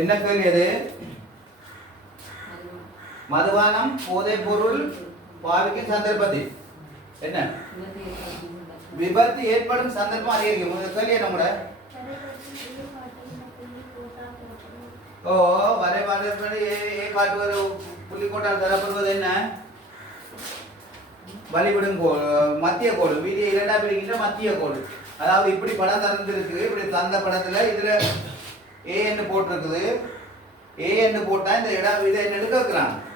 என்ன கேள்வி அது மதுபானம் போதை பொருள் பாவிக்கும் சந்தர்ப்பத்தை. என்ன? விபத்து ஏற்படும் சந்தர்ப்பம் அதிகரிக்கும். இந்த கேள்வி நம்மட ஓ வரை வரைப்படி ஏ காட்டுவது புள்ளிக்கோட்டால் தரப்படுவது என்ன? வழிபடும் கோள் மத்திய கோள். வீதியை இரண்டா பிரிக்கின்ற மத்திய கோள். அதாவது இப்படி படம் தந்திருக்கு இப்படி தந்த படத்துல இதுல ஏ என்று போட்டிருக்குது? ஏ என்று போட்டா இந்த இடம் இதை என்ன எடுக்கிறாங்க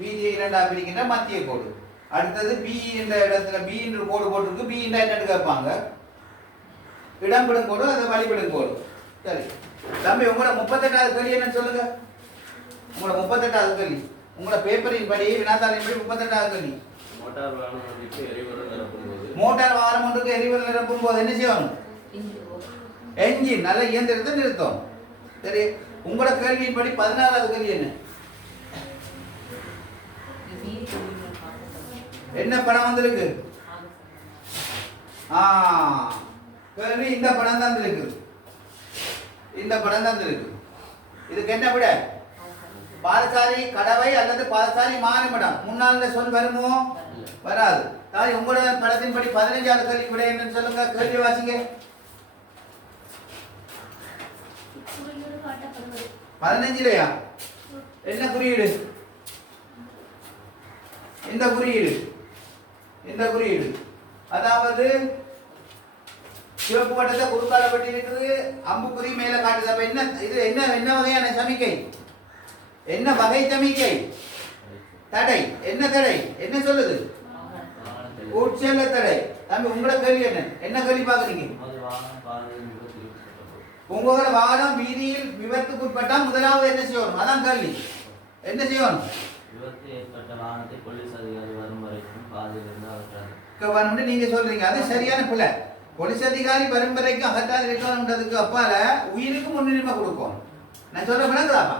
வீதியை இரண்டா பிரிக்கின்ற மத்திய கோடு. அடுத்தது பி என்ற இடத்துல பி என்று கோடு போட்டிருக்கு. பி என்ன கேட்பாங்க இடம்பிடும் கோடு அது வழிபடும் கோடு. சரி. தம்பி உங்களோட முப்பத்தெட்டாவது கேள்வி என்னன்னு சொல்லுங்க. உங்களோட முப்பத்தெட்டாவது கேள்வி. உங்களோட பேப்பரின் படி வினாத்தாளின் படி முப்பத்தெட்டாவது கேள்வி. மோட்டார் வாகனம் வந்துட்டு எரிபொருள் நிரப்பும்போது. மோட்டார் வாகனம் ஒன்றுக்கு எரிபொருள் நிரப்பும் போது என்ன செய்யணும் என்ஜின் நல்ல இயந்திரத்தை நிறுத்தம். சரி உங்களோட கேள்வியின் படி பதினாறாவது கேள்வி என்ன? என்ன படம் வந்திருக்கு? ஆ கேள்வி இந்த படம் தான் இருக்கு இந்த படம் தான் இருக்கு இதுக்கு என்ன விட? பாதசாரி கடவை அல்லது பாதசாரி மாறுமிடம். முன்னால் சொல் வருமோ? வராது. தாய் உங்களோட படத்தின்படி பதினஞ்சாவது கேள்வி விட என்னன்னு சொல்லுங்க கேள்வி வாசிங்க பதினஞ்சுலையா? என்ன குறியீடு? இந்த குறியீடு? இந்த குறியீடு? அதாவது சிவப்பு வட்டத்தை குறுக்கால பட்டி இருக்குது அம்புக்குறி மேல காட்டுது. அப்ப என்ன இது என்ன என்ன வகையான சமிக்கை? என்ன வகை சமிக்கை? தடை. என்ன தடை? என்ன சொல்லுது? உட்செல்ல தடை. தம்பி உங்களோட கேள்வி என்ன? என்ன கேள்வி பாக்குறீங்க நமது வாகனம் பாதையில் விபத்தில் ஈடுபட்டபோது உங்களோட வாகனம் வீதியில் விபத்துக்குட்பட்டா முதலாவது என்ன செய்யணும்? அதான் கேள்வி. என்ன செய்யணும்? விபத்து ஏற்பட்ட வாகனத்தை போலீஸ் அதிகாரி வரும் வரைக்கும் பாதையில் இருந்து அகற்றாது. கவர்மெண்ட் நீங்க சொல்றீங்க. அது சரியான பிள்ளை போலீஸ் அதிகாரி வரும் வரைக்கும் அகற்றாது இருக்கணும்ன்றதுக்கு அப்பால உயிருக்கு முன்னுரிமை கொடுக்கும். நான் சொல்ற விளங்குதாப்பா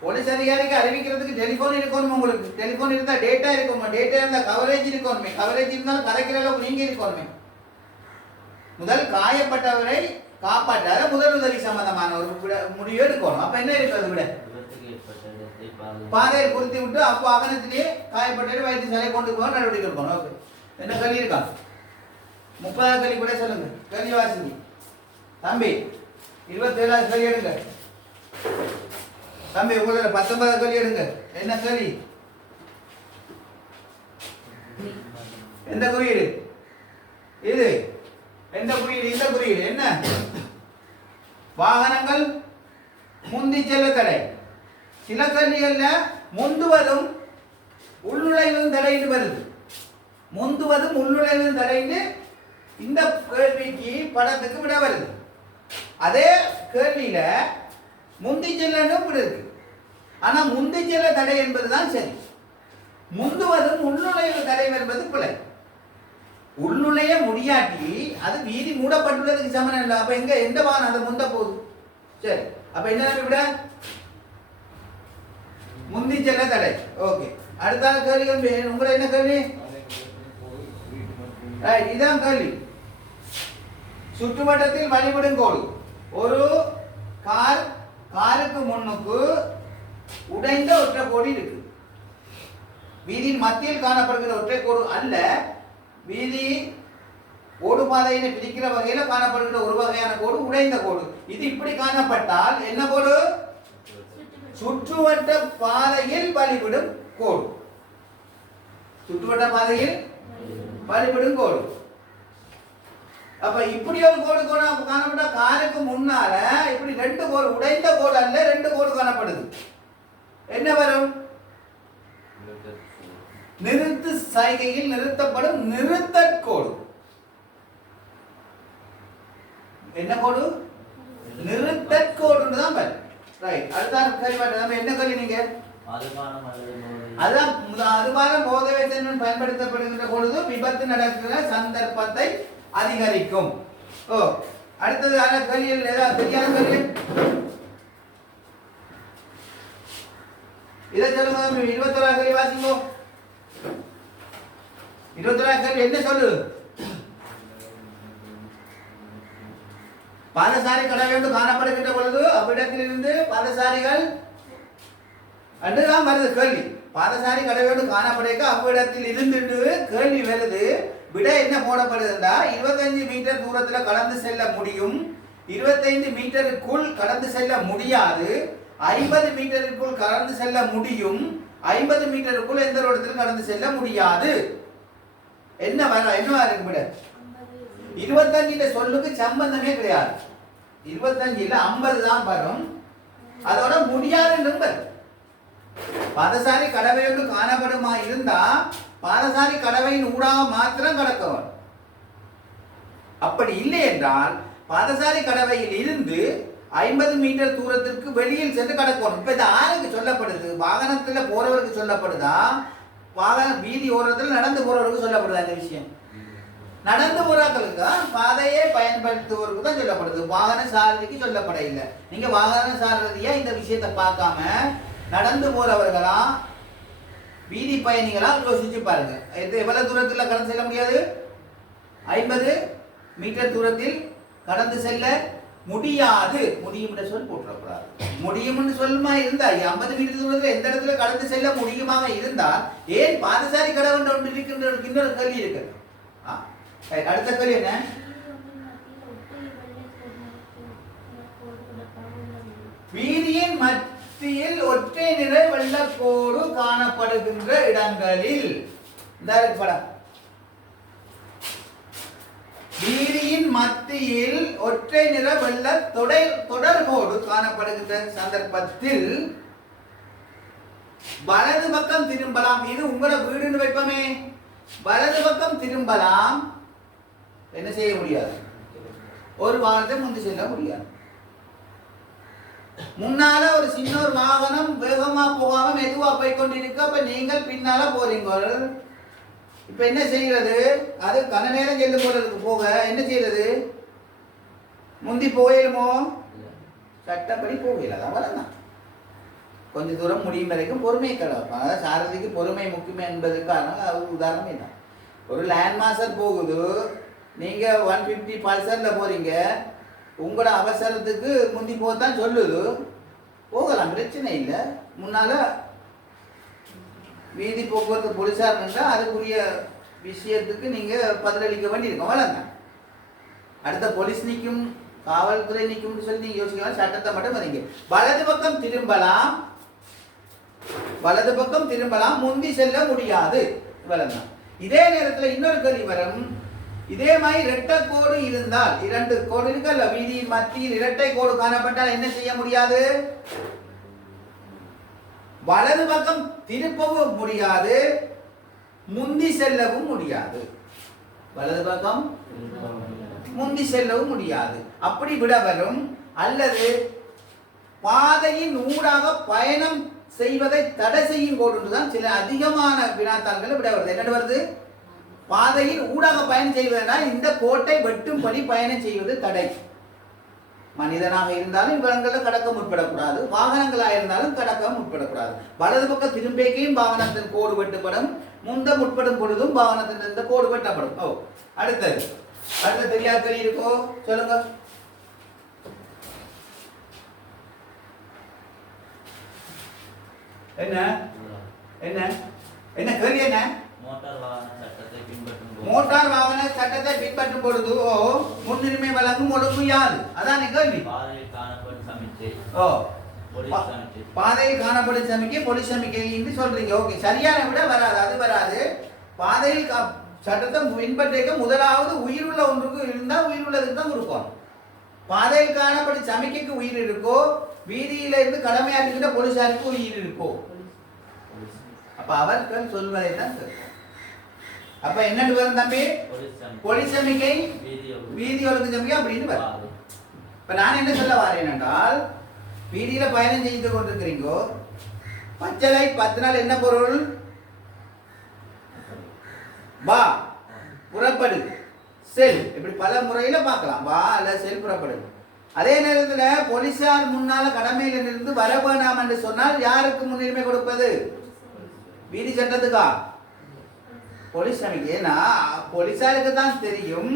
போலீஸ் அதிகாரிக்கு அறிவிக்கிறதுக்கு டெலிஃபோன் இருக்கணும் உங்களுக்கு? டெலிஃபோன் இருந்தா டேட்டா இருக்கணும்? டேட்டா இருந்தா கவரேஜ் இருக்கணுமே. கவரேஜ் இருந்தாலும் கரைக்கிற அளவுக்கு நீங்க இருக்கணுமே. முதல் காயப்பட்டவரை காப்பாற்றாத முதல் உதவி சம்பந்தமான ஒரு முடிவு எடுக்கணும். அப்ப என்ன இருக்கு அதை விட பாதையை குறித்து விட்டு அப்போ வாகனத்திலேயே காயப்பட்டு வைத்தியசாலை கொண்டு போக நடவடிக்கை எடுக்கணும். ஓகே. என்ன கல்வி இருக்கா? முப்பதாவது கல்வி கூட சொல்லுங்க. கல்வி வாசிங்க. தம்பி இருபத்தி ஏழாவது கல்வி எடுங்க. தம்பி உங்களோட பத்தொன்பதாவது கல்வி எடுங்க. என்ன கல்வி? எந்த குறியீடு? இது. எந்த குறியீடு இந்த குறியீடு? என்ன? வாகனங்கள் முந்தி செல்ல தடை சில கல்விகள்ல முந்துவதும் உள்நுழைவும் தடைன்னு வருது. முந்துவதும் உள்நுழைவும் தடைன்னு இந்த கேள்விக்கு படத்துக்கு விட வருது. அதே கேள்வியில முந்தி செல்லணும் விட இருக்கு. ஆனா முந்தி செல்ல தடை என்பதுதான் சரி. முந்துவதும் உள்நுழைவு தடை என்பது பிழை. உள்நுழைய முடியாட்டி அது வீதி மூடப்பட்டுள்ளதுக்கு சமனம் இல்லை. அப்ப எங்க எந்த வாகனம் அதை முந்த போகுது. சரி. அப்ப என்ன விட முந்தி செல்ல தடை. ஓகே அடுத்த கேள்வி உங்களை என்ன கேள்வி இதான் கேள்வி சுற்றுவட்டத்தில் வழிபடும் கோடு ஒரு கார் காருக்கு முன்னுக்கு உடைந்த ஒற்றை கோடு இருக்கு வீதியின் மத்தியில் காணப்படுகிற ஒற்றை கோடு அல்ல வீதி ஓடுபாதையினை பிரிக்கிற வகையில காணப்படுகிற ஒரு வகையான கோடு உடைந்த கோடு. இது இப்படி காணப்பட்டால் என்ன கோடு? சுற்றுவட்ட பாதையில் வழிபடும் கோடு. சுற்றுவட்ட பாதையில் வழிபடும் கோடு. அப்ப இப்படி ஒரு கோடு கோடு காணப்பட்ட காருக்கு முன்னால இப்படி ரெண்டு கோடு உடைந்த கோடு அல்ல ரெண்டு கோடு காணப்படுது. என்ன வரும்? நிறுத்து சைகையில் நிறுத்தப்படும் நிறுத்தற்கோடு என்ன கோடு? நிறுத்தற் கோடுன்னு தான் வரும். ரைட் கேள்வி நம்ம என்ன கேள்வி நீங்க? அதான் அதுமான அதுபான பயன்படுத்தப்படுகின்ற பொழுது விபத்து நடக்கிற சந்தர்ப்பத்தை அதிகரிக்கும். ஓ அடுத்தது யாரா கேள்வியில் ஏதாவது தெரியாத கேள்வி இதை சொல்லுங்க தம்பி. இருபத்தோராம் கேள்வி இருபத்தோராம் கேள்வி என்ன சொல்லு? பாதசாரி கடை என்று காணப்படுகின்ற பொழுது அவ்விடத்திலிருந்து பாதசாரிகள் அன்றுதான் வருது கேள்வி. பாதசாரி கடை வேண்டும் காணப்படுக அவ்விடத்தில் இருந்துட்டு கேள்வி வருது. விட என்ன போடப்படுதுன்னா இருபத்தஞ்சு மீட்டர் தூரத்துல கடந்து செல்ல முடியும். இருபத்தைந்து மீட்டருக்குள் கடந்து செல்ல முடியாது. ஐம்பது மீட்டருக்குள் கடந்து செல்ல முடியும். ஐம்பது மீட்டருக்குள் எந்த ரோடத்திலும் கடந்து செல்ல முடியாது. என்ன வர என்ன இருக்கு இருபத்தஞ்சில இருபத்தஞ்சுல சொல்லுக்கு சம்பந்தமே கிடையாது. இருபத்தஞ்சுல ஐம்பது தான் வரும். அதோட முடியாத நம்பர். பாதசாரி கடவையோடு காணப்படுமா இருந்தா பாதசாரி கடவையின் ஊடாக மாத்திரம் கடக்கவன் அப்படி இல்லை என்றால் பாதசாரி கடவையில் இருந்து ஐம்பது மீட்டர் தூரத்திற்கு வெளியில் சென்று கடக்கணும். இப்போ இது யாருக்கு சொல்லப்படுது. வாகனத்தில் போறவருக்கு சொல்லப்படுதா? வாகன வீதி ஓரத்தில் நடந்து போறவருக்கு சொல்லப்படுதா இந்த விஷயம்? நடந்து போறாக்களுக்கு தான் பாதையை தான் சொல்லப்படுது. வாகன சாரதிக்கு சொல்லப்பட இல்லை. நீங்க வாகன சாரதியா இந்த விஷயத்தை பார்க்காம நடந்து போறவர்களா? வீதி பயணிகளா யோசிச்சு பாருங்க. இது எவ்வளவு தூரத்தில் கடந்து செல்ல முடியாது? ஐம்பது மீட்டர் தூரத்தில் கடந்து செல்ல முடியாது. முடியும் சொல் போட்டுறக்கூடாது முடியும்னு சொல்லுமா இருந்தா? ஐம்பது மீட்டர் தூரத்தில் எந்த இடத்துல கடந்து செல்ல முடியுமாக இருந்தால் ஏன் பாதசாரி கடவுள் ஒன்று இருக்கின்ற ஒரு இன்னொரு கேள்வி இருக்கு ஆ, அடுத்த கேள்வி என்ன? வீதியின் மத்தியில் ஒற்றை நிற வெள்ளக்கோடு காணப்படுகின்ற இடங்களில். இந்த படம். வீதியின் மத்தியில் ஒற்றை நிற வெள்ள தொடை தொடர்கோடு காணப்படுகின்ற சந்தர்ப்பத்தில் வலது பக்கம் திரும்பலாம். இது உங்களோட வீடுன்னு வைப்போமே. வலது பக்கம் திரும்பலாம். என்ன செய்ய முடியாது? ஒரு வாரத்தை முந்தி செல்ல முடியாது. முன்னால ஒரு சின்ன ஒரு வாகனம் வேகமா போகாம மெதுவா போய் கொண்டிருக்க. அப்ப நீங்கள் பின்னால போறீங்க இப்ப என்ன செய்யறது அது கன நேரம் செல்லும் போறதுக்கு போக என்ன செய்யறது முந்தி போயிடுமோ சட்டப்படி போகல. அதான் வரலாம் கொஞ்ச தூரம் முடியும் வரைக்கும் பொறுமை கிடக்கும். அதாவது சாரதிக்கு பொறுமை முக்கியம் என்பதற்கான அது உதாரணமே தான். ஒரு லேண்ட் மாஸ்டர் போகுது. நீங்க ஒன் ஃபிஃப்டி பல்சர்ல போறீங்க. உங்களோட அவசரத்துக்கு முந்தி போத்தான் சொல்லுது. போகலாம். பிரச்சனை இல்லை. முன்னால வீதி போக்குவரத்து போலீஸாக இருந்தால் அதுக்குரிய விஷயத்துக்கு நீங்கள் பதிலளிக்க வேண்டியிருக்கோம். வளங்க அடுத்த போலீஸ் நிற்கும் காவல்துறை நிற்கும்னு சொல்லி நீங்கள் யோசிக்கலாம் சட்டத்தை மட்டும் வரீங்க வலது பக்கம் திரும்பலாம். வலது பக்கம் திரும்பலாம். முந்தி செல்ல முடியாது. இவ்வளவுதான். இதே நேரத்தில் இன்னொரு கேள்வி வரும். இதே மாதிரி இரட்டை கோடு இருந்தால் இரண்டு கோடு இருக்கல்ல வீதி மத்தியில் இரட்டை கோடு காணப்பட்டால் என்ன செய்ய முடியாது? வலது பக்கம் திருப்பவும் முடியாது முந்தி செல்லவும் முடியாது. வலது பக்கம் முந்தி செல்லவும் முடியாது. அப்படி விட வரும் அல்லது பாதையின் ஊடாக பயணம் செய்வதை தடை செய்யும் கோடுதான் சில அதிகமான வினாத்தாள்கள் விட வருது. என்ன வருது? பாதையில் ஊடாக பயணம் செய்வதனால் இந்த கோட்டை வெட்டும்படி பயணம் செய்வது தடை. மனிதனாக இருந்தாலும் இவங்களை கடக்க முற்படக்கூடாது. வாகனங்களாக இருந்தாலும் கடக்க முற்படக்கூடாது. வலது பக்கம் திரும்பிக்கையும் வாகனத்தின் கோடு வெட்டுப்படும். முந்த முற்படும் பொழுதும் வாகனத்தின் இந்த கோடு வெட்டப்படும். ஓ அடுத்தது. அடுத்த தெரியாத கேள்வி இருக்கோ? சொல்லுங்க. என்ன? என்ன? என்ன கேள்வி என்ன? மோட்டார் வாகனம். மோட்டார் வாகன சட்டத்தை பின்பற்றும் பொழுது ஓ முன்னுரிமை வழங்கும் ஒழுங்கு யாது அதானே கேள்வி. ஓ பாதையில் காணப்படும் சமிக்கை பொலிஸ் சமிக்கை என்று சொல்றீங்க. ஓகே சரியான விட வராது அது வராது. பாதையில் சட்டத்தை பின்பற்றிக்க முதலாவது உயிருள்ள ஒன்றுக்கு இருந்தா உயிருள்ளதுக்கு தான் கொடுக்கணும் பாதையில் காணப்படும் சமிக்கைக்கு உயிர் இருக்கோ வீதியில இருந்து கடமையாற்றுகின்ற போலீசாருக்கு உயிர் இருக்கோ. அப்ப அவர்கள் சொல்வதை தான் கேட்கும் அப்ப என்னன்னு வரும் தம்பி? போலீஸ் சமிச்சை பொலிஸ் சமிக்கை வீதி ஒழுங்கு. சமிக்கை அப்படின்னு வரும். இப்ப நான் என்ன சொல்ல வரேன் என்றால் வீதியில பயணம் செய்து கொண்டிருக்கிறீங்கோ பச்சை லைட் பத்து நாள் என்ன பொருள்? வா புறப்படு. செல். இப்படி பல முறையில பார்க்கலாம். வா அல்ல செல் புறப்படு. அதே நேரத்துல போலீசார் முன்னால கடமையில இருந்து வர வேண்டாம் என்று சொன்னால் யாருக்கு முன்னுரிமை கொடுப்பது? வீதி சட்டத்துக்கா போலீஸ் சமிக்கை. ஏன்னா போலீசாருக்கு தான் தெரியும்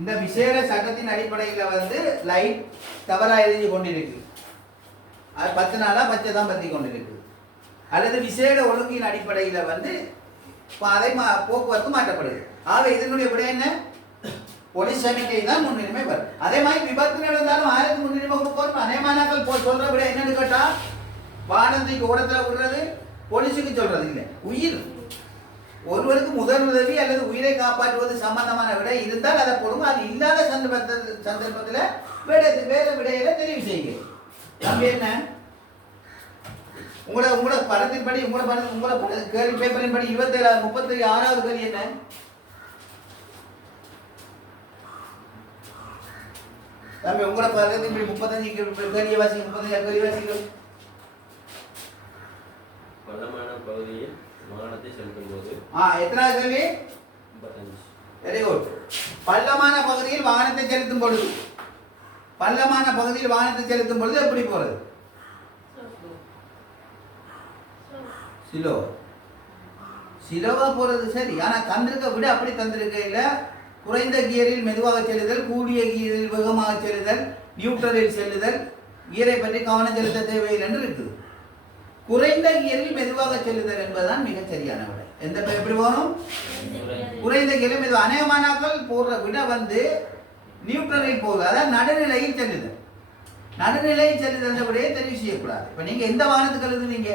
இந்த விசேட சட்டத்தின் அடிப்படையில் வந்து லைட் தவறா எழுதி கொண்டிருக்கு. அது பத்து நாளாக பச்சை தான் பற்றி கொண்டிருக்கு. அல்லது விசேட ஒழுங்கின் அடிப்படையில் வந்து பாதை மா போக்குவரத்து மாற்றப்படுது. ஆக இதனுடைய விட என்ன? போலீஸ் சமிக்கை தான் முன்னுரிமை வரும் அதே மாதிரி விபத்து நடந்தாலும் ஆயிரத்துக்கு முன்னுரிமை கொடுக்கணும் அநேமானாக்கள் போ சொல்கிற விட என்னன்னு கேட்டால் வானத்துக்கு ஓடத்தில் விடுறது போலீஸுக்கு சொல்கிறது இல்லை. உயிர் ஒருவருக்கு முதல் உதவி அல்லது உயிரை காப்பாற்றுவது சம்பந்தமான விடை இருந்தால் அதை போடுங்க அது இல்லாத சந்தர்ப்பத்தில் சந்தர்ப்பத்தில் விட வேற விடையில தெரிவு செய்யுங்க. தம்பி என்ன? உங்களோட உங்களோட படத்தின் படி உங்களோட படத்து உங்களோட பட- கேள்வி பேப்பரின் படி இருபத்தேழு முப்பத்தி ஆறாவது கேள்வி என்ன? தம்பி உங்களோட படத்தின் படி முப்பத்தஞ்சு கேள்வி வாசிங்க முப்பத்தஞ்சு கேள்வி வாசிங்க பள்ளமான பகுதியில் வாகனத்தை செலுத்தும் போது ஆ எத்தனாவது கேள்வி? வெரி குட் பள்ளமான பகுதியில் வாகனத்தை செலுத்தும் பொழுது. பள்ளமான பகுதியில் வாகனத்தை செலுத்தும் பொழுது எப்படி போறது? சிலோ. சிலோவா போறது சரி. ஆனா தந்திருக்க விட அப்படி தந்திருக்க இல்ல. குறைந்த கியரில் மெதுவாக செல்லுதல் கூடிய கியரில் வேகமாக செல்லுதல் நியூட்ரலில் செல்லுதல். கியரை பற்றி கவனம் செலுத்த தேவையில்லை என்று இருக்குது. குறைந்த கியரில் மெதுவாக செல்லுதல் என்பதுதான் மிகச் சரியான விடை. எந்த எப்படி போகணும்? குறைந்த கியரில் மெதுவாக அநேகமானாக்கள் போடுற விட வந்து நியூட்ரலை போகுது அதாவது நடுநிலையில் செல்லுதல். நடுநிலையில் செல்லுதல் விடையே தெரிவு செய்யக்கூடாது. இப்போ நீங்கள் எந்த வாகனத்துக்கு எழுதுனீங்க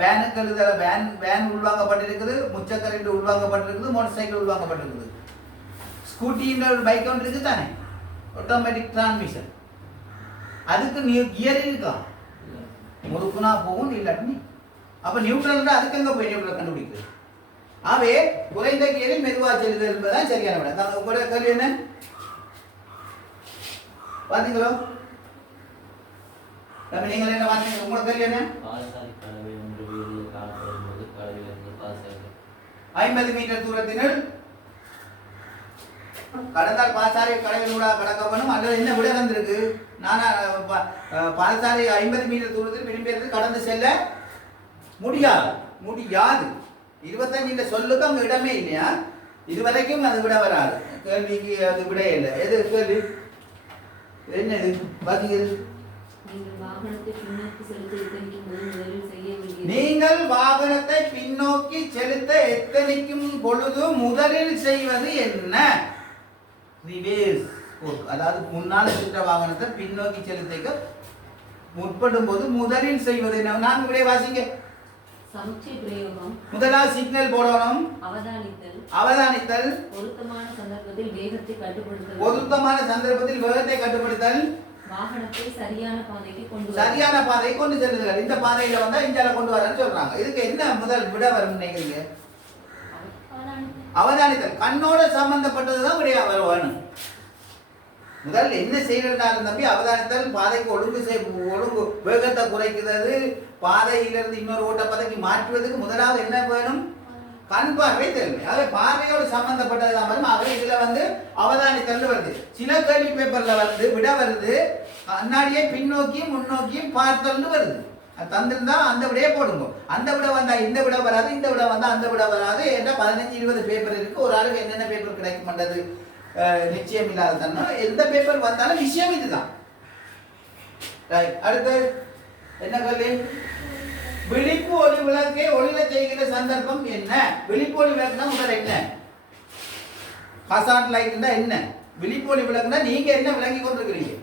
வேனுக்கு எழுதுற வேன் வேன் உள்வாங்கப்பட்டிருக்குது முச்சக்கரண்டு உள்வாங்கப்பட்டிருக்குது மோட்டர் சைக்கிள் உள்வாங்கப்பட்டிருக்குது. ஸ்கூட்டின்ற ஒரு பைக் ஒன்று இருக்குது தானே ஆட்டோமேட்டிக் டிரான்ஸ்மிஷன் அதுக்கு நியூ கியர் இருக்கலாம் முறுக்குனா போகும் இல்லாட்டி அப்ப நியூட்ரல் அதுக்கு எங்க போய் நியூட்ரல் கண்டுபிடிக்கிறது? ஆகவே குறைந்த கியரில் மெதுவாக செல்லுதல் என்பதுதான் சரியான விட. தாங்க உங்களோட கேள்வி என்ன? தம்பி நீங்கள் என்ன பார்த்தீங்க? உங்களோட கேள்வி ஐம்பது மீட்டர் தூரத்தினுள் கடந்தால் பாசாரை கடவுளூடா கடக்கப்படும் அல்லது என்ன விட வந்திருக்கு நானா பாசாரை ஐம்பது மீட்டர் தூரத்தில் விரும்பியது கடந்து செல்ல முடியாது. முடியாது. இருபத்தஞ்சுல சொல்லுக்கு அங்க இடமே இல்லையா? இதுவரைக்கும் அது விட வராது. கேள்விக்கு அது விட இல்லை. எது கேள்வி? இது என்னது வேண்டியது? நீங்கள் வாகனத்தை பின்னோக்கி செலுத்த எத்தனைக்கும் பொழுது முதலில் செய்வது என்ன? ரிவேர்ஸ் அதாவது முன்னால் சென்ற வாகனத்தை பின்னோக்கி செலுத்திக்க முற்படும் போது முதலில் செய்வது என்ன? நான்கு விடை வாசிங்க. முதலாவது சிக்னல் போடணும். அவதானித்தல் அவதானித்தல். பொருத்தமான சந்தர்ப்பத்தில் வேகத்தை கட்டுப்படுத்தல் பொருத்தமான சந்தர்ப்பத்தில் வேகத்தை கட்டுப்படுத்தல். வாகனத்தை சரியான பாதைக்கு கொண்டு சரியான பாதையை கொண்டு செல்லுங்கள். இந்த பாதையில வந்தா இந்தியால கொண்டு வரேன்னு சொல்றாங்க. இதுக்கு என்ன முதல் விட வரும் நினைக்கிறீங்க? அவதானித்தல். அவதானித்தல் கண்ணோட சம்பந்தப்பட்டதுதான் விடையா வருவானு. முதல் என்ன செய்யறதுனாலும் தம்பி அவதானித்தல் பாதைக்கு ஒழுங்கு செய் ஒழுங்கு வேகத்தை குறைக்கிறது பாதையிலிருந்து இன்னொரு ஓட்டப்பாதைக்கு மாற்றுவதற்கு முதலாவது என்ன வேணும்? கண் பார்வை தெரியும் அதாவது பார்வையோடு சம்பந்தப்பட்டது தான் வரும். ஆகவே இதுல வந்து அவதானித்தல் வருது. சில கேள்வி பேப்பர்ல வந்து விட வருது. கண்ணாடியை பின்னோக்கியும் முன்னோக்கியும் பார்த்தல்னு வருது. தந்திருந்தா அந்த விடையே போடுங்க. அந்த விட வந்தா இந்த விட வராது இந்த விட வந்தா அந்த விட வராது என்ன பதினஞ்சு இருபது பேப்பர் இருக்கு. ஒரு ஆளுக்கு என்னென்ன பேப்பர் கிடைக்கும்ன்றது அஹ், நிச்சயம் இல்லாத தன்மை. எந்த பேப்பர் வந்தாலும் விஷயம் இதுதான். ரைட் அடுத்து என்ன கேள்வி விழிப்பு ஒளி விளக்கை ஒளிர செய்கிற சந்தர்ப்பம் என்ன? விழிப்பு ஒளி விளக்குனா முதல்ல என்ன? ஹசான் லைட்னா என்ன? விழிப்பு ஒளி விளக்குனா நீங்க என்ன விளங்கி கொண்டிருக்கிறீங்க?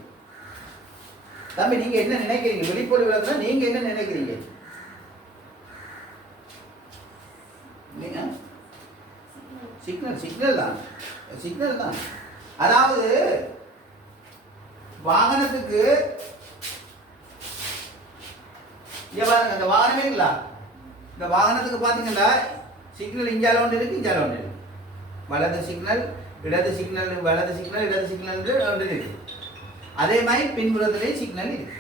தம்பி நீங்க என்ன நினைக்கிறீங்க? விழிப்பு ஒளி விளக்குனா நீங்க என்ன நினைக்கிறீங்க? இல்லைங்க. சிக்னல் சிக்னல் தான். சிக்னல் தான். அதாவது வாகனத்துக்கு பாருங்க இந்த வாகனமே இல்ல இந்த வாகனத்துக்கு பார்த்தீங்கன்னா சிக்னல் இஞ்சால ஒன்று இருக்கு இஞ்சால ஒன்று இருக்கு. வலது சிக்னல் இடது சிக்னல் வலது சிக்னல் இடது சிக்னல் ஒன்று இருக்கு. அதே மாதிரி பின்புறத்திலே சிக்னல் இருக்கு.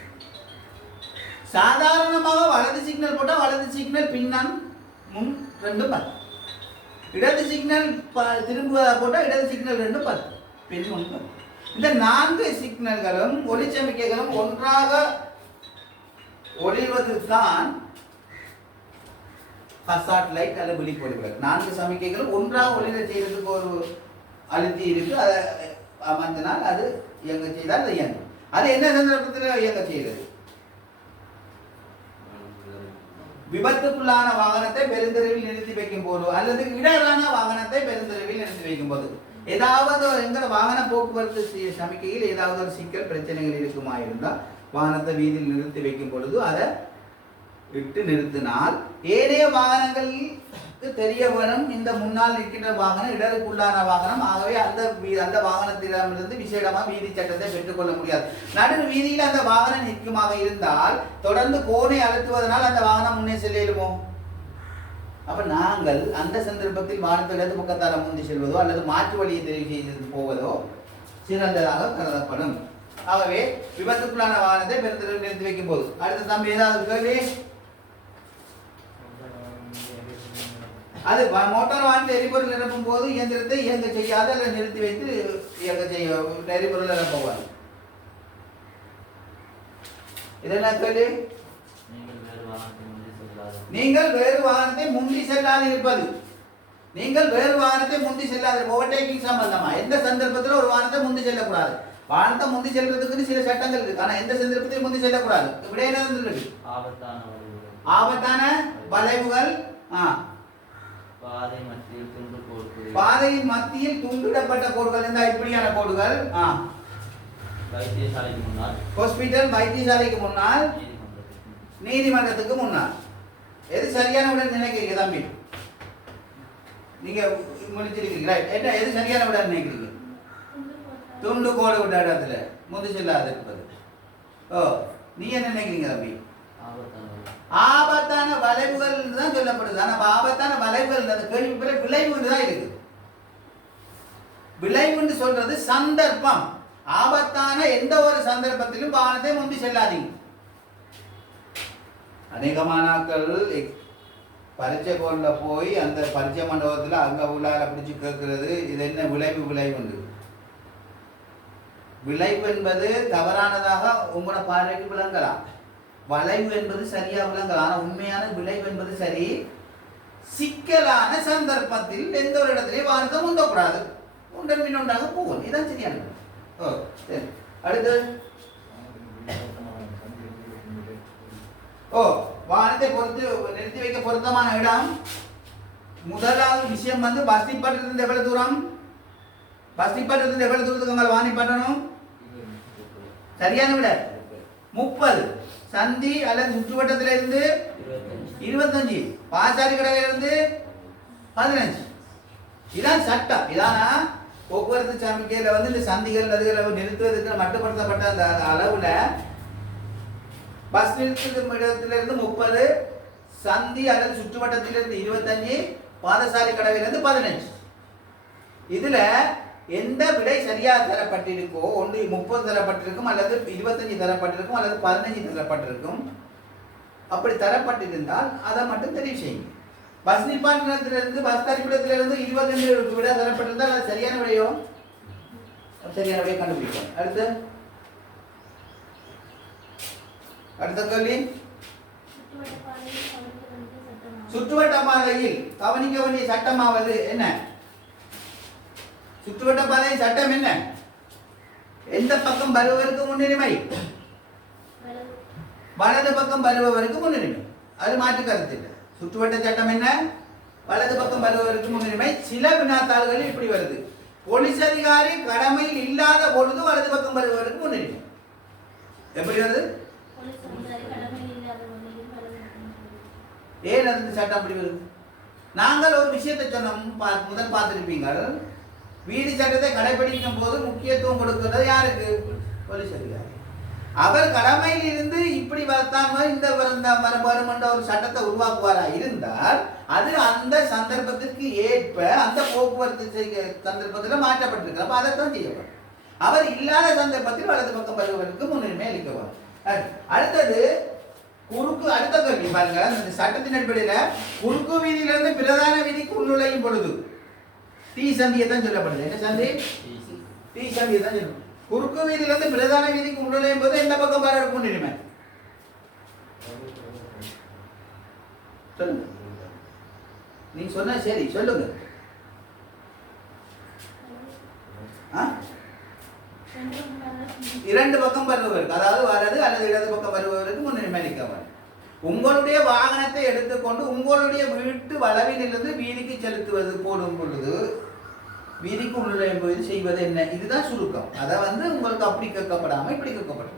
சாதாரணமாக வலது சிக்னல் போட்டால் வலது சிக்னல் பின்னான் முன் ரெண்டு பத்து. இடது சிக்னல் ப- திரும்புவதா போட்டால் இடது சிக்னல் ரெண்டு பத்து. பின் முன் பத்து. இந்த நான்கு சிக்னல்களும் ஒளிச்சமிக்கைகளும் ஒன்றாக ஒளிவது தான் ஹசாட் லைட் அல்லது விழிப்பொலி நான்கு சமிக்கைகளும் ஒன்றாக ஒளிர செய்யறதுக்கு ஒரு அழுத்தி இருக்கு. அதை அமர்த்தினால் அது இயங்க செய்தால் அது இயங்கும். அது என்ன சந்தர்ப்பத்தில் இயங்க செய்கிறது விபத்துக்குள்ளான வாகனத்தை பெருந்தெருவில் நிறுத்தி வைக்கும் போது அல்லது இடரான வாகனத்தை பெருந்தெருவில் நிறுத்தி வைக்கும் போது ஏதாவது எங்கள் வாகன போக்குவரத்து சமிக்கையில் ஏதாவது ஒரு சிக்கல் பிரச்சனைகள் இருக்குமா இருந்தால் வாகனத்தை வீதியில் நிறுத்தி வைக்கும் பொழுது அதை விட்டு நிறுத்தினால் ஏனைய வாகனங்களுக்கு தெரிய வரும் இந்த முன்னால் நிற்கின்ற வாகனம் இடருக்குள்ளான வாகனம். ஆகவே அந்த வீ- அந்த வாகனத்திடமிருந்து விசேடமா வீதி சட்டத்தை பெற்றுக்கொள்ள முடியாது. நடு வீதியில் அந்த வாகனம் நிற்குமாக இருந்தால் தொடர்ந்து கோனை அழுத்துவதனால் அந்த வாகனம் முன்னே செல்லுமோ அப்ப நாங்கள் அந்த சந்தர்ப்பத்தில் வாகனத்தை இடது முந்தி செல்வதோ அல்லது மாற்று வழியை தெரிவு செய்து போவதோ சிறந்ததாக கருதப்படும். ஆகவே விபத்துக்குள்ளான வாகனத்தை பெருந்தளவு நிறுத்தி வைக்கும் போது அடுத்த தம்பி ஏதாவது கேள்வி? அது மோட்டார் வாகனத்தில் எரிபொருள் நிரப்பும் போது இயந்திரத்தை இயங்க செய்யாத அல்லது நிறுத்தி வைத்து இயங்க செய்ய எரிபொருள் நிரப்புவார் இதெல்லாம் கேள்வி? நீங்கள் வேறு வாகனத்தை முந்தி செல்லாது இருப்பது. நீங்கள் வேறு வாகனத்தை முந்தி செல்லாது ஓவர்டேக்கிங் சம்பந்தமா? எந்த சந்தர்ப்பத்தில் ஒரு வாகனத்தை முந்தி செல்லக்கூடாது? வாகனத்தை முந்தி செல்றதுக்குன்னு சில சட்டங்கள் இருக்கு. ஆனா எந்த சந்தர்ப்பத்தையும் முந்தி செல்லக்கூடாது. இப்படி என்ன ஆபத்தான வளைவுகள் ஆ பாதை மத்தியில் துண்டு கோர்ப்பு பாதையின் மத்தியில் துண்டிடப்பட்ட கோடுகள் இந்த இப்படியான கோடுகள்? வைத்தியசாலைக்கு முன்னால். ஹாஸ்பிட்டல் வைத்தியசாலைக்கு முன்னால். நீதிமன்றத்துக்கு முன்னால். எது சரியான விட நினைக்கிறீங்க தம்பி? நீங்க முடிச்சிருக்கீங்க என்ன எது சரியான விட நினைக்கிறீங்க? துண்டு கோடு விட்ட இடத்துல முந்தி செல்லாது இருப்பது ஓ நீ என்ன நினைக்கிறீங்க தம்பி? ஆபத்தான ஆபத்தான வளைவுகள் தான் சொல்லப்படுது. ஆனால் ஆபத்தான வளைவுகள் அந்த கேள்வி பிற விளைவு தான் இருக்கு விளைவுன்னு சொல்றது சந்தர்ப்பம். ஆபத்தான எந்த ஒரு சந்தர்ப்பத்திலும் வாகனத்தை முந்தி செல்லாதீங்க. அநேகமானாக்கள் பரிச்சை பரீட்சை போய் அந்த பரிச்சை மண்டபத்தில் அங்கே உள்ளார பிடிச்சி கேட்கறது இது என்ன விளைவு விளைவுண்டு விளைவு என்பது தவறானதாக உங்களோட பார்வைக்கு விளங்கலாம். வளைவு என்பது சரியா விளங்கலாம் ஆனால் உண்மையான விளைவு என்பது சரி. சிக்கலான சந்தர்ப்பத்தில் எந்த ஒரு இடத்துலயும் வாகனத்தை முந்தக்கூடாது உண்டன் மின்னொன்றாக போகும். இதான் சரியான ஓ சரி. அடுத்து. ஓ வானத்தை பொறுத்து நிறுத்தி வைக்க பொருத்தமான இடம். முதலாவது விஷயம் வந்து பஸ் நிப்பாட்டிலிருந்து எவ்வளவு தூரம்? பஸ் நிப்பாட்டிலிருந்து எவ்வளவு தூரத்துக்கு உங்களை வாணி பண்ணணும் சரியான விட. முப்பது. சந்தி அல்லது சுற்றுவட்டத்தில இருந்து இருபத்தஞ்சு. பாசாரி கடையில இருந்து பதினஞ்சு. இதான் சட்டம். இதானா? போக்குவரத்து சமிக்கையில வந்து இந்த சந்திகள் அதுகளை நிறுத்துவதற்கு மட்டுப்படுத்தப்பட்ட அந்த அளவுல பஸ் நிறுத்தும் இடத்துல இருந்து முப்பது சந்தி அல்லது சுற்றுவட்டத்திலிருந்து இருபத்தஞ்சு பாதசாரி கடவையிலிருந்து பதினஞ்சு. இதுல எந்த விடை சரியாக தரப்பட்டிருக்கோ ஒன்று முப்பது தரப்பட்டிருக்கும் அல்லது இருபத்தஞ்சு தரப்பட்டிருக்கும் அல்லது பதினஞ்சு தரப்பட்டிருக்கும் அப்படி தரப்பட்டிருந்தால் அதை மட்டும் தெரிவு செய்யுங்க. பஸ் நிப்பாட்டினத்திலிருந்து பஸ் தரிப்பிடத்திலிருந்து இருபத்தஞ்சு விட தரப்பட்டிருந்தால் அது சரியான விடையோ? சரியான விடையை கண்டுபிடிக்கும் அடுத்து? அடுத்த கேள்வி? சுற்றுவட்ட பாதையில் கவனிக்க வேண்டிய சட்டமாவது என்ன? சுற்றுவட்ட பாதையின் சட்டம் என்ன? எந்த பக்கம் வருபவருக்கு முன்னுரிமை? வலது பக்கம் வருபவருக்கு முன்னுரிமை. அது மாற்று கருத்து இல்லை. சுற்றுவட்ட சட்டம் என்ன? வலது பக்கம் வருபவருக்கு முன்னுரிமை. சில வினாத்தாள்களில் இப்படி வருது. போலீஸ் அதிகாரி கடமையில் இல்லாத பொழுது வலது பக்கம் வருபவருக்கு முன்னுரிமை. எப்படி வருது? ஏன் அது சட்டம் அப்படி வருது? நாங்கள் ஒரு விஷயத்தை சொன்னோம் முதல் பார்த்திருப்பீங்கள். வீதி சட்டத்தை கடைபிடிக்கும் போது முக்கியத்துவம் கொடுக்கிறது யாருக்கு? போலீஸ் அதிகாரி அவர் கடமையில் இருந்து இப்படி வரத்தாம இந்த வரும் என்ற ஒரு சட்டத்தை உருவாக்குவாரா இருந்தால் அது அந்த சந்தர்ப்பத்திற்கு ஏற்ப அந்த போக்குவரத்து சந்தர்ப்பத்தில் மாற்றப்பட்டிருக்கு அப்ப அதைத்தான் செய்யப்படும் அவர் இல்லாத சந்தர்ப்பத்தில் வலது பக்கம் வருவதற்கு முன்னுரிமை அளிக்கப்படும் அடுத்தது குறுக்கு அடுத்த கேள்வி பாருங்க. இந்த சட்டத்தின் அடிப்படையில் குறுக்கு வீதியிலிருந்து பிரதான வீதிக்கு உள்நுழையும் பொழுது டி சந்தியை தான் சொல்லப்படுது என்ன சந்தி? டி சந்தியை தான் சொல்லணும் குறுக்கு வீதியிலிருந்து பிரதான வீதிக்கு உள்நுழையும் போது எந்த பக்கம் வர முன்னுரிமை சொல்லுங்க. நீங்க சொன்னா சரி சொல்லுங்க. ஆ? இரண்டு பக்கம் வருபவருக்கு அதாவது வலது அல்லது இடது பக்கம் வருபவருக்கு முன்னுரிமை அளிக்கப்படும் உங்களுடைய வாகனத்தை எடுத்துக்கொண்டு உங்களுடைய வீட்டு வளவிலிருந்து வீதிக்கு செலுத்துவது போடும் பொழுது வீதிக்கு உள்நுழையும் போது செய்வது என்ன? இதுதான் சுருக்கம். அதை வந்து உங்களுக்கு அப்படி கேட்கப்படாமல் இப்படி கேட்கப்படும்.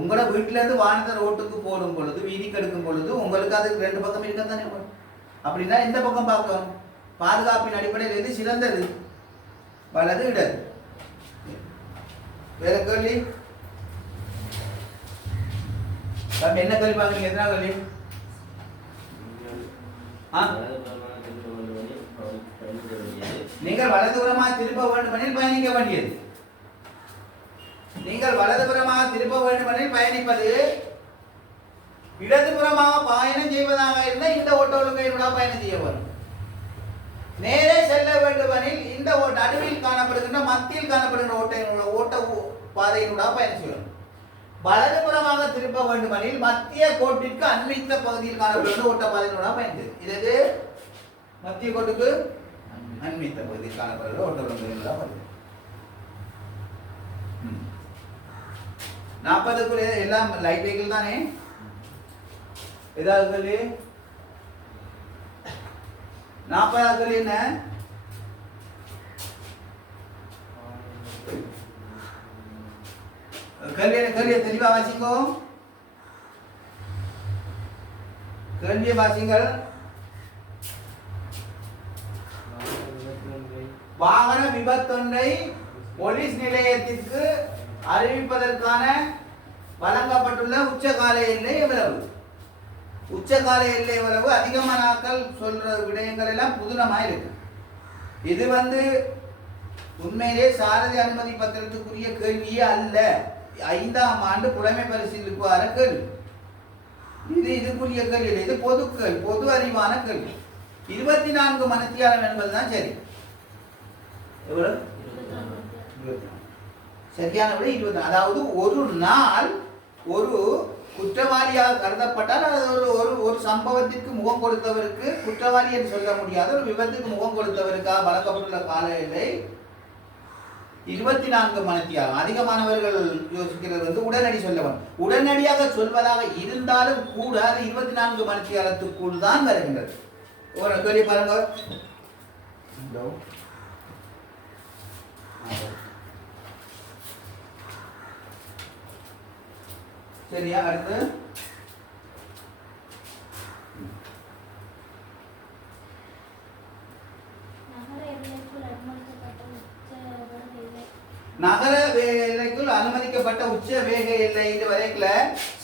உங்களோட வீட்டிலேருந்து வாகனத்தை ரோட்டுக்கு போடும் பொழுது வீதிக்கு எடுக்கும் பொழுது உங்களுக்கு அதுக்கு ரெண்டு பக்கம் இருக்க தானே அப்படின்னா எந்த பக்கம் பார்க்கணும் பாதுகாப்பின் அடிப்படையில் எது சிறந்தது? வலது இடது. வேற கேள்வி? தம்பி என்ன கேள்வி பார்க்குறீங்க? எதனால கேள்வி நீங்கள் வலதுபுறமாக திருப்ப வேண்டும் எனில் பயணிக்க வேண்டியது. நீங்கள் வலதுபுறமாக திருப்ப வேண்டும் எனில் பயணிப்பது இடதுபுறமாக பயணம் செய்வதாக இருந்தால் இந்த ஓட்ட பயணம் செய்ய வரும் நேரே செல்ல வேண்டுமெனில் இந்த ஓட்ட நடுவில் காணப்படுகின்ற மத்தியில் காணப்படுகின்ற ஓட்ட ஓட்ட ஊ- பயணம் செய்யணும் வலதுபுறமாக திருப்ப வேண்டுமெனில் மத்திய கோட்டிற்கு அண்மித்த பகுதியில் காணப்படுவது ஓட்ட பாதையினூட பயணம் இது மத்திய கோட்டுக்கு அண்மித்த பகுதியில் காணப்படுவது ஓட்ட ஒழுங்கையினூட பயணம் எல்லாம் லைட் வெஹிக்கிள் தானே? ஏதாவது சொல்லி. நாற்பதாவது சொல்லி என்ன? கேள்வியை கல்வியை தெளிவா வாசிக்கோ கல்வியை வாசிங்கள். வாகன விபத்தொன்றை போலீஸ் நிலையத்திற்கு அறிவிப்பதற்கான வழங்கப்பட்டுள்ள உச்சகால எல்லை எவ்வளவு? உச்சகால எல்லை எவ்வளவு? அதிகமான நாட்கள் சொல்ற விடயங்கள் எல்லாம் புதுனமாக இருக்கு. இது வந்து உண்மையிலே சாரதி அனுமதி பத்திரத்துக்குரிய கேள்வியே அல்ல. ஐந்தாம் ஆண்டு புலமை பரிசீலிப்பு கேள்வி. இது இதுக்குரிய கேள்வி இல்லை. இது பொது கேள்வி. பொது அறிவான கேள்வி. இருபத்தி நான்கு மனத்தியாரம் என்பதுதான் சரி. எவ்வளவு? சரியான விட இருபத்தி அதாவது ஒரு நாள் ஒரு குற்றவாளியாக கருதப்பட்டால் அது ஒரு ஒரு ஒரு சம்பவத்திற்கு முகம் கொடுத்தவருக்கு குற்றவாளி என்று சொல்ல முடியாத ஒரு விபத்துக்கு முகம் கொடுத்தவருக்காக வழங்கப்பட்டுள்ள கால எல்லை இருபத்தி நான்கு மணித்தியாலம் அதிகமானவர்கள் யோசிக்கிறது வந்து உடனடி சொல்லவன். உடனடியாக சொல்வதாக இருந்தாலும் கூட அது இருபத்தி நான்கு மணித்தியாலத்துக்குள் தான் வருகின்றது. ஒரு கேள்வி பாருங்க. சரியா அடுத்து? நகர எல்லைக்குள் நகர வேக எல்லைக்குள் அனுமதிக்கப்பட்ட உச்ச வேக அனுமதிக்கப்பட்ட எல்லை இது வரைக்குல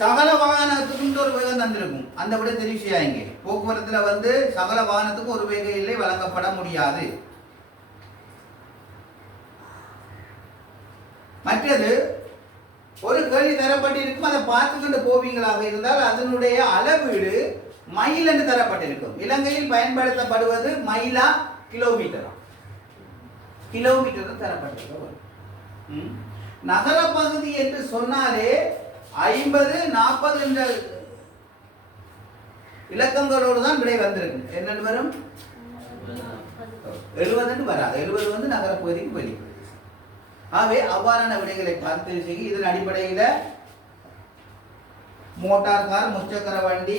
சகல வாகனத்துக்கும் ஒரு வேகம் தந்திருக்கும். அந்த விட தெரிவு செய்யாங்க போக்குவரத்துல வந்து சகல வாகனத்துக்கும் ஒரு வேக எல்லை வழங்கப்பட முடியாது. மற்றது ஒரு கேள்வி தரப்பட்டிருக்கும் அதை பார்த்துக்கொண்டு போவீங்களாக இருந்தால் அதனுடைய அளவீடு மைல் என்று தரப்பட்டிருக்கும். இலங்கையில் பயன்படுத்தப்படுவது மைலா கிலோமீட்டரா? கிலோமீட்டர் தரப்பட்டிருக்க நகர பகுதி என்று சொன்னாலே ஐம்பது நாற்பது என்ற இலக்கங்களோடு தான் விடை வந்திருக்கு என்னென்னு வரும்? எழுபதுன்னு வராது. எழுபது வந்து நகர பகுதிக்கு வெளி ஆகவே அவ்வாறான விடைகளை பார்த்து செய்ய இதன் அடிப்படையில் மோட்டார் கார் முச்சக்கர வண்டி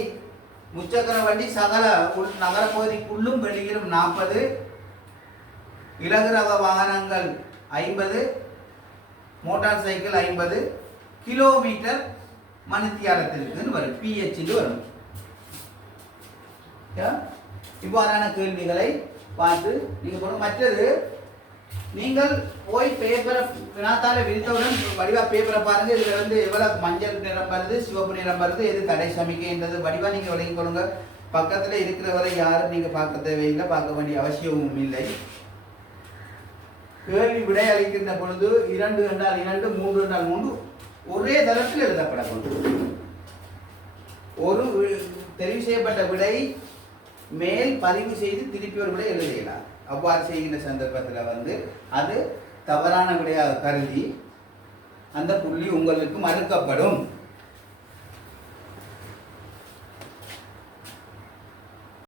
முச்சக்கர வண்டி சகல உள் நகர பகுதிக்குள்ளும் வெளியிலும் நாற்பது இலகு ரக வாகனங்கள் ஐம்பது மோட்டார் சைக்கிள் ஐம்பது கிலோமீட்டர் மணித்தியாலத்திற்குன்னு வரும். பிஹெச்னு வரும். இவ்வாறான கேள்விகளை பார்த்து நீங்கள் போகணும் மற்றது நீங்கள் போய் பேப்பரை வினாத்தால விரித்தவுடன் வடிவா பேப்பரை பாருங்க. இதுல வந்து எவ்வளவு மஞ்சள் நிறம் வருது சிவப்பு நிறம் வருது எது தடை சமிக்கைன்றது வடிவா நீங்க விளங்கி கொள்ளுங்க. பக்கத்துல இருக்கிறவரை யாரும் நீங்க பார்க்க தேவையில்லை. பார்க்க வேண்டிய அவசியமும் இல்லை. கேள்வி விடை அளிக்கின்ற பொழுது இரண்டு என்றால் இரண்டு மூன்று என்றால் மூன்று ஒரே தளத்தில் எழுதப்பட வேண்டும் ஒரு வி- தெரிவு செய்யப்பட்ட விடை மேல் பதிவு செய்து திருப்பி ஒரு விடை எழுதிடலாம் அவ்வாறு செய்கின்ற சந்தர்ப்பத்தில் வந்து அது தவறான விடையாக கருதி அந்த புள்ளி உங்களுக்கு மறுக்கப்படும்